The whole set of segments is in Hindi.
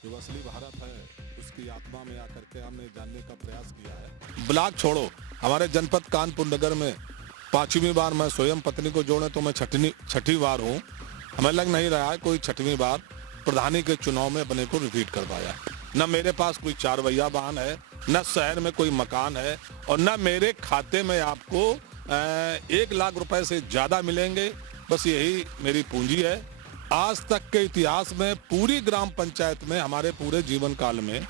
जो असली भारत है उसकी आत्मा में आकर के हमने जानने का प्रयास किया है। ब्लॉक छोड़ो, हमारे जनपद कानपुर नगर में 5वीं बार मैं स्वयं पत्नी को जोड़े तो मैं छठी बार हूँ। हमें लग नहीं रहा है कोई 6वीं बार प्रधानी के चुनाव में अपने को रिपीट कर पाया। न मेरे पास कोई 4 पहिया वाहन है, न शहर में कोई मकान है और न मेरे खाते में आपको 1 लाख रुपए से ज़्यादा मिलेंगे। बस यही मेरी पूंजी है। आज तक के इतिहास में पूरी ग्राम पंचायत में हमारे पूरे जीवन काल में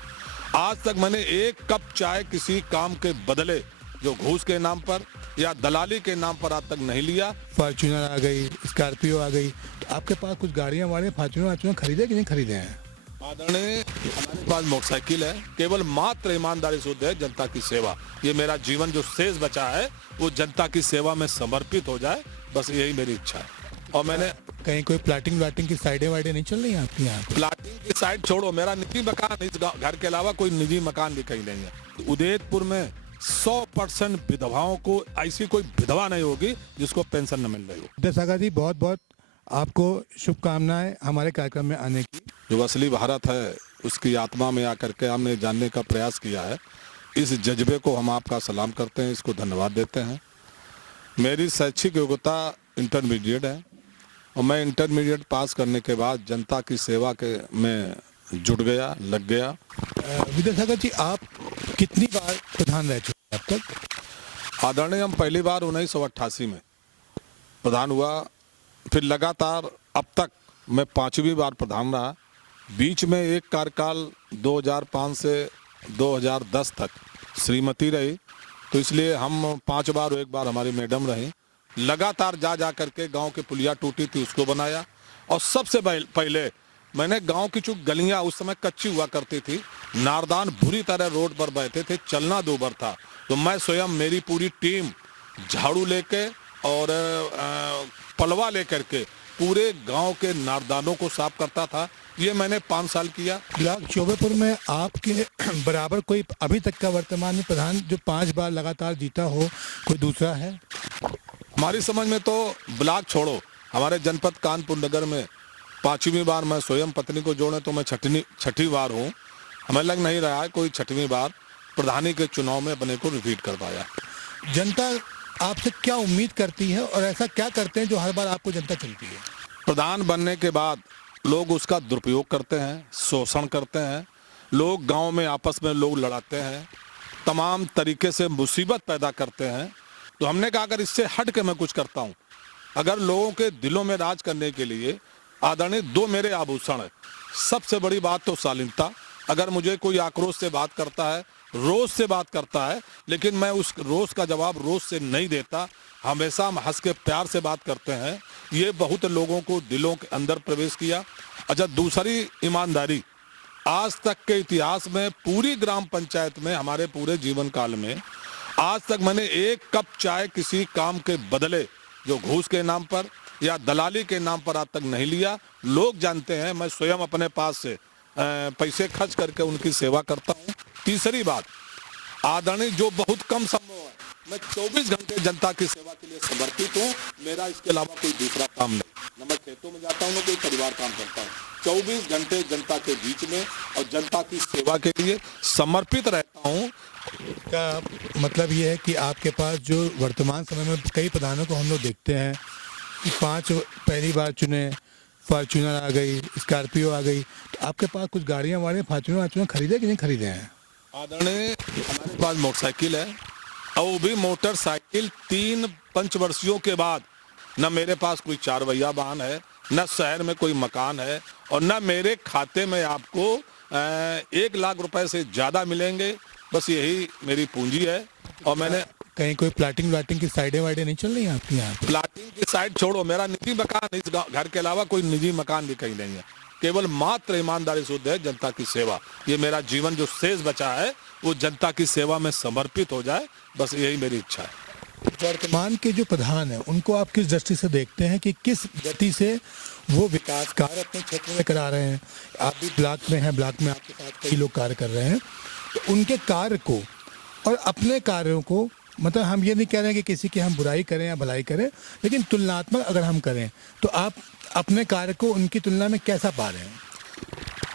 आज तक मैंने 1 कप चाय किसी काम के बदले जो घूस के नाम पर या दलाली के नाम पर आज तक नहीं लिया। फॉर्च्यूनर आ गई, स्कॉर्पियो आ गई, तो आपके पास कुछ गाड़ियां वाड़ियां फॉर्च्यूनर खरीदे कि नहीं खरीदे हैं? आदरणीय, हमारे पास मोटरसाइकिल है, केवल मात्र ईमानदारी शुद्ध है जनता की सेवा। ये मेरा जीवन जो शेष बचा है वो जनता की सेवा में समर्पित हो जाए, बस यही मेरी इच्छा है। और मैंने कहीं कोई प्लाटिंग व्लाटिंग की साइडें वाइडें नहीं चल रही हैं आपके यहाँ? प्लाटिंग की साइड छोड़ो, मेरा निजी मकान इस घर के अलावा कोई निजी मकान भी कहीं नहीं है। उदयपुर में 100% विधवाओं को, ऐसी कोई विधवा नहीं होगी जिसको पेंशन न मिल रही हो। विद्यासागर जी, बहुत बहुत आपको शुभकामनाएं हमारे कार्यक्रम में आने की। जो असली भारत है उसकी आत्मा में आकर के हमने जानने का प्रयास किया है। इस जज्बे को हम आपका सलाम करते हैं, इसको धन्यवाद देते हैं। मेरी शैक्षिक योग्यता इंटरमीडिएट है और मैं इंटरमीडिएट पास करने के बाद जनता की सेवा के में जुट गया, लग गया। विद्यासागर जी, आप कितनी बार प्रधान रह चुके हैं अब तक? आदरणीय, हम पहली बार 1988 में प्रधान हुआ, फिर लगातार अब तक मैं 5वीं बार प्रधान रहा। बीच में एक कार्यकाल 2005 से 2010 तक श्रीमती रही, तो इसलिए हम 5 बार और 1 बार हमारी मैडम रही। लगातार जा करके गांव के पुलिया टूटी थी उसको बनाया, और सबसे पहले मैंने गांव की चूँकि गलियां उस समय कच्ची हुआ करती थी, नारदान बुरी तरह रोड पर बैठे थे, चलना दूभर था, तो मैं स्वयं, मेरी पूरी टीम झाड़ू लेके और पलवा लेकर के पूरे गांव के नारदानों को साफ करता था। ये मैंने 5 साल किया। ब्लॉक चौबेपुर में आपके बराबर कोई अभी तक का वर्तमान में प्रधान जो 5 बार लगातार जीता हो, कोई दूसरा है? हमारी समझ में तो ब्लॉक छोड़ो, हमारे जनपद कानपुर नगर में 5वीं बार मैं स्वयं पत्नी को जोड़े तो मैं छठी बार हूँ। हमें लग नहीं रहा है कोई 6वीं बार प्रधानी के चुनाव में अपने को रिपीट कर पाया। जनता आपसे क्या उम्मीद करती है और ऐसा क्या करते हैं जो हर बार आपको जनता चुनती है? प्रधान बनने के बाद लोग उसका दुरुपयोग करते हैं, शोषण करते हैं, लोग गांव में आपस में लोग लड़ाते हैं, तमाम तरीके से मुसीबत पैदा करते हैं। तो हमने कहा अगर इससे हट के मैं कुछ करता हूं, अगर लोगों के दिलों में राज करने के लिए आदरणीय 2 मेरे आभूषण है। सबसे बड़ी बात तो शालीनता। अगर मुझे कोई आक्रोश से बात करता है, रोष से बात करता है, लेकिन मैं उस रोष का जवाब रोष से नहीं देता, हमेशा हम हंस के प्यार से बात करते हैं। ये बहुत लोगों को दिलों के अंदर प्रवेश किया। अच्छा, दूसरी ईमानदारी। आज तक के इतिहास में पूरी ग्राम पंचायत में हमारे पूरे जीवन काल में आज तक मैंने 1 कप चाय किसी काम के बदले जो घूस के नाम पर या दलाली के नाम पर आज तक नहीं लिया। लोग जानते हैं मैं स्वयं अपने पास से पैसे खर्च करके उनकी सेवा करता हूं। तीसरी बात, आदरणीय, जो बहुत कम संभव है, मैं 24 घंटे जनता की सेवा के लिए समर्पित हूँ। मेरा इसके अलावा कोई दूसरा काम नहीं। न मैं खेतों में जाता हूँ, न कोई परिवार काम करता हूँ। 24 घंटे जनता के बीच में और जनता की सेवा के लिए समर्पित रहता हूँ। का मतलब ये है कि आपके पास जो वर्तमान समय में कई प्रधानों को हम लोग देखते हैं कि 5 पहली बार चुने, फॉर्च्यूनर आ गई, स्कॉर्पियो आ गई, तो आपके पास कुछ गाड़ियां वाड़ियां फॉर्च्यूनर खरीदे कि नहीं खरीदे हैं? आदरणीय, हमारे पास मोटरसाइकिल है, और वो भी मोटरसाइकिल 3 पंचवर्षियों के बाद। न मेरे पास कोई 4 पहिया वाहन है, न शहर में कोई मकान है और न मेरे खाते में आपको 1 लाख रुपए से ज़्यादा मिलेंगे। बस यही मेरी पूंजी है। और मैंने कहीं कोई प्लाटिंग व्लाटिंग की साइडें वाइडें नहीं चल रही हैं आपके यहाँ? प्लाटिंग की साइड छोड़ो, मेरा निजी मकान इस घर के अलावा कोई निजी मकान भी कहीं नहीं है। केवल मात्र ईमानदारी शुद्ध है जनता की सेवा। ये मेरा जीवन जो शेष बचा है वो जनता की सेवा में समर्पित हो जाए, बस यही मेरी इच्छा है। वर्तमान के जो प्रधान हैं उनको आप किस दृष्टि से देखते हैं कि किस गति से वो विकास कार्य अपने क्षेत्र में करा रहे हैं? आप भी ब्लॉक में हैं, ब्लॉक में आपके साथ कई लोग कार्य कर रहे हैं, तो उनके कार्य को और अपने कार्यों को, मतलब हम ये नहीं कह रहे हैं कि किसी की हम बुराई करें या भलाई करें, लेकिन तुलनात्मक अगर हम करें तो आप अपने कार्य को उनकी तुलना में कैसा पा रहे हैं?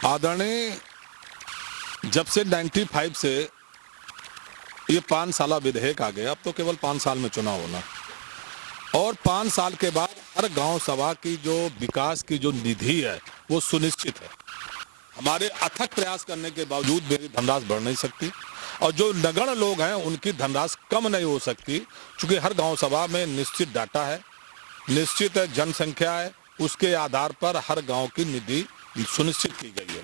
आदरणीय, जब से 95 से ये 5 साला विधेयक आ गया, अब तो केवल 5 साल में चुनाव होना, और 5 साल के बाद हर गांव सभा की जो विकास की जो निधि है वो सुनिश्चित है। हमारे अथक प्रयास करने के बावजूद मेरी धनराशि बढ़ नहीं सकती, और जो नगण्य लोग हैं उनकी धनराशि कम नहीं हो सकती, क्योंकि हर गांव सभा में निश्चित डाटा है, निश्चित जनसंख्या है, उसके आधार पर हर गांव की निधि सुनिश्चित की गई है।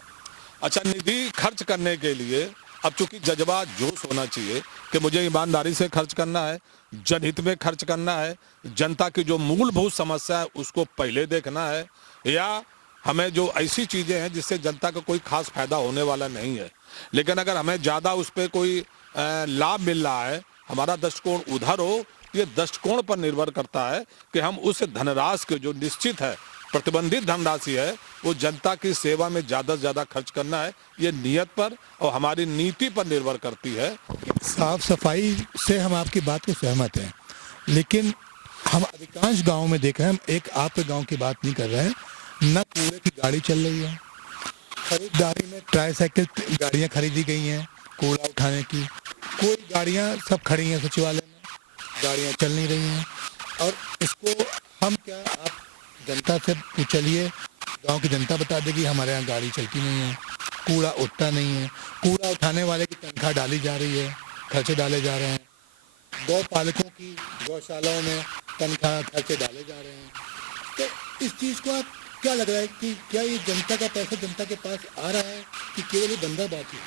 अच्छा, निधि खर्च करने के लिए अब चूंकि जज्बा जोश होना चाहिए कि मुझे ईमानदारी से खर्च करना है, जनहित में खर्च करना है, जनता की जो मूलभूत समस्या है उसको पहले देखना है, या हमें जो ऐसी चीज़ें हैं जिससे जनता का कोई खास फायदा होने वाला नहीं है, लेकिन अगर हमें ज़्यादा उस पर कोई लाभ मिल रहा है, हमारा दृष्टिकोण उधर हो, ये दृष्टिकोण पर निर्भर करता है कि हम उस धनराशि के जो निश्चित है, प्रतिबंधित धनराशि है, वो जनता की सेवा में ज़्यादा से ज़्यादा खर्च करना है। ये नियत पर और हमारी नीति पर निर्भर करती है। साफ सफाई से हम आपकी बात को सहमत हैं, लेकिन हम अधिकांश गाँव में देख रहे हैं, हम एक आपके गाँव की बात नहीं कर रहे हैं, न कूड़े की गाड़ी चल रही है, खरीदारी में ट्राईसाइकिल गाड़ियाँ खरीदी गई हैं कूड़ा उठाने की, कोई गाड़ियाँ सब खड़ी हैं सचिवालय में, गाड़ियाँ चल नहीं रही हैं। और इसको हम क्या, आप जनता से पूछिए, गांव की जनता बता देगी हमारे यहाँ गाड़ी चलती नहीं है, कूड़ा उठता नहीं है, कूड़ा उठाने वाले की तनख्वाह डाली जा रही है, खर्चे डाले जा रहे हैं, गौ पालकों की गौशालाओं में तनख्वाह खर्चे डाले जा रहे हैं। तो इस चीज़ को आप क्या लग रहा है कि क्या ये जनता का पैसा जनता के पास आ रहा है कि केवल ये बंदरबाजी है?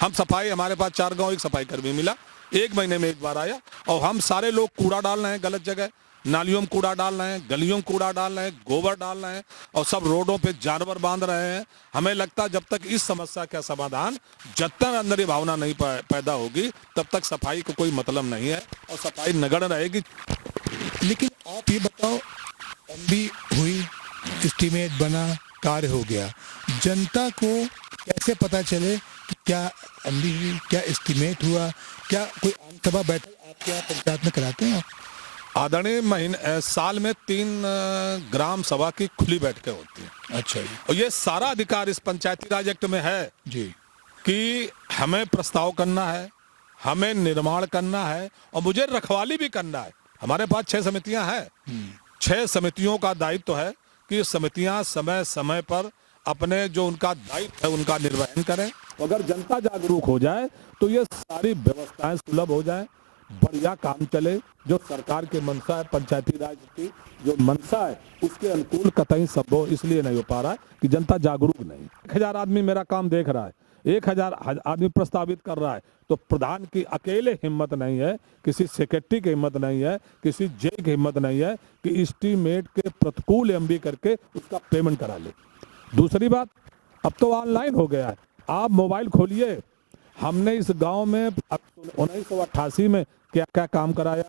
हम सफाई, हमारे पास 4 गांव एक सफाई कर्मी मिला, 1 महीने में 1 बार आया, और हम सारे लोग कूड़ा डाल रहे हैं गलत जगह, नालियों में कूड़ा डाल रहे हैं, गलियों में कूड़ा डाल रहे हैं, गोबर डाल रहे हैं, और सब रोडों पे जानवर बांध रहे हैं। हमें लगता है जब तक इस समस्या का समाधान, जब तक अंदर ये भावना नहीं पैदा होगी, तब तक सफाई को कोई मतलब नहीं है, और सफाई नगण्य रहेगी। लेकिन आप ये बताओ, एमबी हुई, एस्टीमेट बना, कार्य हो गया, जनता को कैसे पता चले कि क्या एमबी हुई, क्या एस्टीमेट हुआ, क्या कोई आम सभा बैठक आपके यहाँ पंचायत में कराते हैं आप? आदरणीय, साल में 3 ग्राम सभा की खुली बैठकें होती हैं। अच्छा जी। और ये सारा अधिकार इस पंचायती राज एक्ट में है जी, कि हमें प्रस्ताव करना है, हमें निर्माण करना है, और मुझे रखवाली भी करना है। हमारे पास 6 समितियां हैं, 6 समितियों का दायित्व है कि समितियां समय समय पर अपने जो उनका दायित्व है उनका निर्वहन करें। अगर जनता जागरूक हो जाए तो ये सारी व्यवस्थाएं सुलभ हो जाए, बढ़िया काम चले। जो सरकार की मंशा है, पंचायती राज की जो मंशा है, उसके अनुकूल कतई संभव इसलिए नहीं हो पा रहा है कि जनता जागरूक नहीं। 1000 आदमी मेरा काम देख रहा है, 1000 आदमी प्रस्तावित कर रहा है, तो प्रधान की अकेले हिम्मत नहीं है, किसी सेक्रेटरी की हिम्मत नहीं है, किसी जे की हिम्मत नहीं है कि एस्टीमेट के प्रतिकूल एमबी करके उसका पेमेंट करा ले। दूसरी बात, अब तो ऑनलाइन हो गया है, आप मोबाइल खोलिए। हमने इस गांव में 1988 में क्या क्या काम कराया,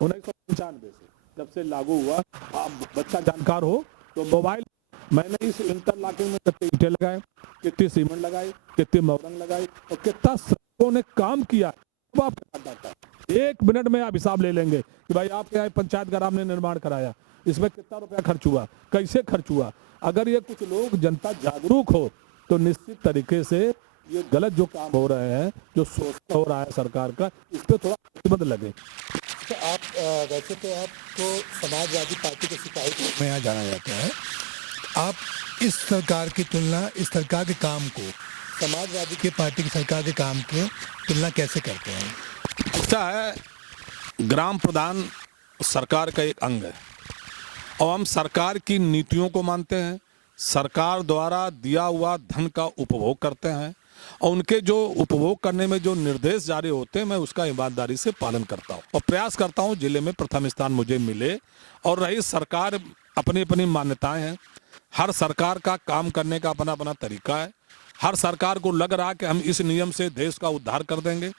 1995 से जब से लागू हुआ, आप बच्चा जानकार हो तो मोबाइल, मैंने इस इंटरलॉकिंग में कितने ईंटें लगाए, कितनी सीमेंट लगाई, कितनी मौरंग लगाई, और कितना श्रमिकों ने काम किया, वो आपके साथ डाटा है। 1 मिनट में आप हिसाब ले लेंगे कि भाई आपके यहाँ पंचायत ग्राम ने निर्माण कराया, इसमें कितना रुपया खर्च हुआ, कैसे खर्च हुआ। अगर ये कुछ लोग, जनता जागरूक हो तो निश्चित तरीके से ये गलत जो काम हो रहे हैं, जो शोषण हो रहा है सरकार का, इस पर थोड़ा प्रतिबंध लगे। तो आप वैसे तो आपको समाजवादी पार्टी के सिपाही के रूप में यहाँ जाना जाता है, आप इस सरकार की तुलना, इस सरकार के काम को समाजवादी की पार्टी की सरकार के काम की तुलना कैसे करते हैं? अच्छा है, ग्राम प्रधान सरकार का एक अंग है, और हम सरकार की नीतियों को मानते हैं, सरकार द्वारा दिया हुआ धन का उपभोग करते हैं, और उनके जो उपभोग करने में जो निर्देश जारी होते हैं, मैं उसका ईमानदारी से पालन करता हूँ और प्रयास करता हूँ जिले में प्रथम स्थान मुझे मिले। और रही सरकार, अपनी अपनी मान्यताएं हैं, हर सरकार का काम करने का अपना अपना तरीका है। हर सरकार को लग रहा है कि हम इस नियम से देश का उद्धार कर देंगे,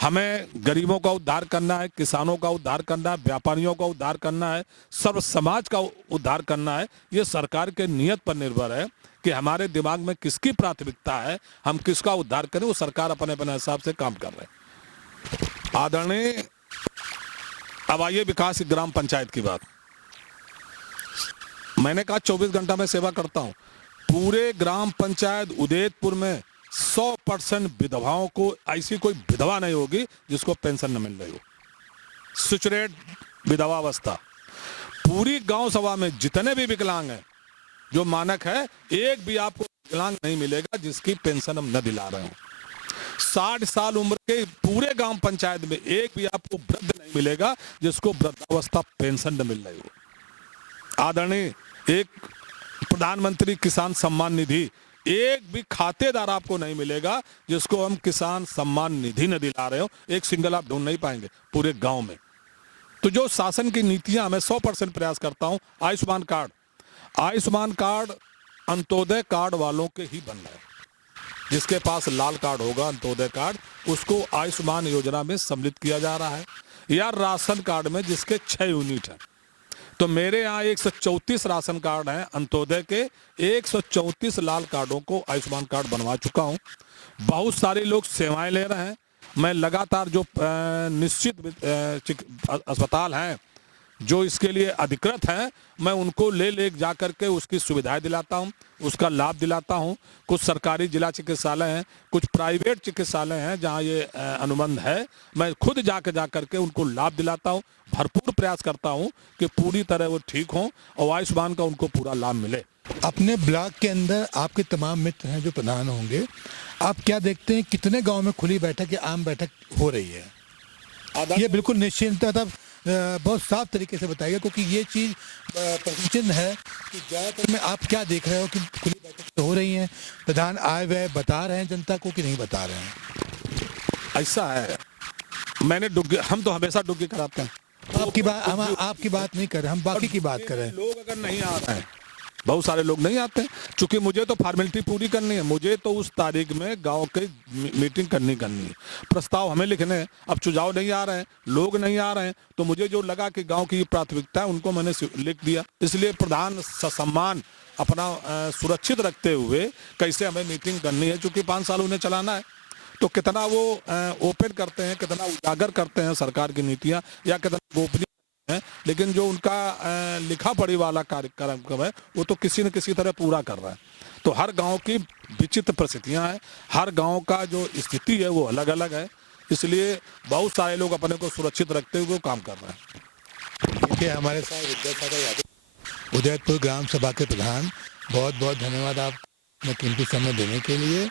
हमें गरीबों का उद्धार करना है, किसानों का उद्धार करना है, व्यापारियों का उद्धार करना है, सर्व समाज का उद्धार करना है। ये सरकार के नियत पर निर्भर है कि हमारे दिमाग में किसकी प्राथमिकता है, हम किसका उद्धार करें। वो सरकार अपने अपने हिसाब से काम कर रहे हैं। आदरणीय, अब आइए विकास की ग्राम पंचायत की बात। मैंने कहा 24 घंटा में सेवा करता हूं। पूरे ग्राम पंचायत उदयपुर में 100% विधवाओं को, ऐसी कोई विधवा नहीं होगी जिसको पेंशन न मिल रही हो। सिचुरेट विधवावस्था। पूरी गांव सभा में जितने भी विकलांग हैं, जो मानक है, एक भी आपको विकलांग नहीं मिलेगा जिसकी पेंशन हम न दिला रहे हो। 60 साल उम्र के पूरे गांव पंचायत में एक भी आपको वृद्ध नहीं मिलेगा जिसको वृद्धावस्था पेंशन न मिल रही हो। आदरणीय एक प्रधानमंत्री किसान सम्मान निधि, एक भी खातेदार आपको नहीं मिलेगा जिसको हम किसान सम्मान निधि न दिला रहे हो। एक सिंगल आप ढूंढ नहीं पाएंगे पूरे गांव में। तो जो शासन की नीतियां, मैं 100% प्रयास करता हूं। आयुष्मान कार्ड अंत्योदय कार्ड वालों के ही बन रहे हैं। जिसके पास लाल कार्ड होगा, अंत्योदय कार्ड, उसको आयुष्मान योजना में सम्मिलित किया जा रहा है, या राशन कार्ड में जिसके 6 यूनिट हैं। तो मेरे यहाँ 134 राशन कार्ड हैं अंत्योदय के, 134 लाल कार्डों को आयुष्मान कार्ड बनवा चुका हूँ। बहुत सारे लोग सेवाएं ले रहे हैं। मैं लगातार जो निश्चित अस्पताल हैं जो इसके लिए अधिकृत हैं, मैं उनको ले जा करके उसकी सुविधाएं दिलाता हूं, उसका लाभ दिलाता हूं। कुछ सरकारी जिला चिकित्सालय हैं, कुछ प्राइवेट चिकित्सालय हैं जहां ये अनुबंध है, मैं खुद जा करके उनको लाभ दिलाता हूं। भरपूर प्रयास करता हूं कि पूरी तरह वो ठीक हों और आयुष्मान का उनको पूरा लाभ मिले। अपने ब्लॉक के अंदर आपके तमाम मित्र हैं जो प्रधान होंगे, आप क्या देखते हैं कितने गांव में खुली बैठक या आम बैठक हो रही है? ये बिल्कुल निश्चिंतता था, बहुत साफ तरीके से बताइएगा, क्योंकि ये चीज़ प्रश्नचिन्ह है कि ज़्यादातर में आप क्या देख रहे हो कि खुली बैठक हो रही हैं, प्रधान आए हुए बता रहे हैं जनता को कि नहीं बता रहे हैं? ऐसा है, हम तो हमेशा डुग्गी कराते हैं। हम आपकी बात नहीं कर रहे, हम बाकी की बात कर रहे हैं। लोग अगर नहीं आ रहे हैं, बहुत सारे लोग नहीं आते हैं, क्योंकि मुझे तो फॉर्मेलिटी पूरी करनी है। मुझे तो उस तारीख में गांव की मीटिंग करनी है, प्रस्ताव हमें लिखने हैं। अब चुनाव नहीं आ रहे हैं, लोग नहीं आ रहे हैं, तो मुझे जो लगा कि गांव की प्राथमिकता है उनको मैंने लिख दिया। इसलिए प्रधान सम्मान अपना सुरक्षित रखते हुए कैसे हमें मीटिंग करनी है, चूँकि 5 साल उन्हें चलाना है, तो कितना वो ओपन करते हैं, कितना उजागर करते हैं सरकार की नीतियाँ, या कितना गोपनीय है, लेकिन जो उनका लिखा पढ़ी वाला कार्यक्रम है वो तो किसी न किसी तरह पूरा कर रहा है। तो हर गांव की विचित्र परिस्थितियां हैं, हर गांव का जो स्थिति है वो अलग अलग है, इसलिए बहुत सारे लोग अपने को सुरक्षित रखते हुए काम कर रहे हैं। देखिए, हमारे साथ विद्यासागर यादव, उदयपुर ग्राम सभा के प्रधान, बहुत बहुत धन्यवाद आप कीमती समय देने के लिए।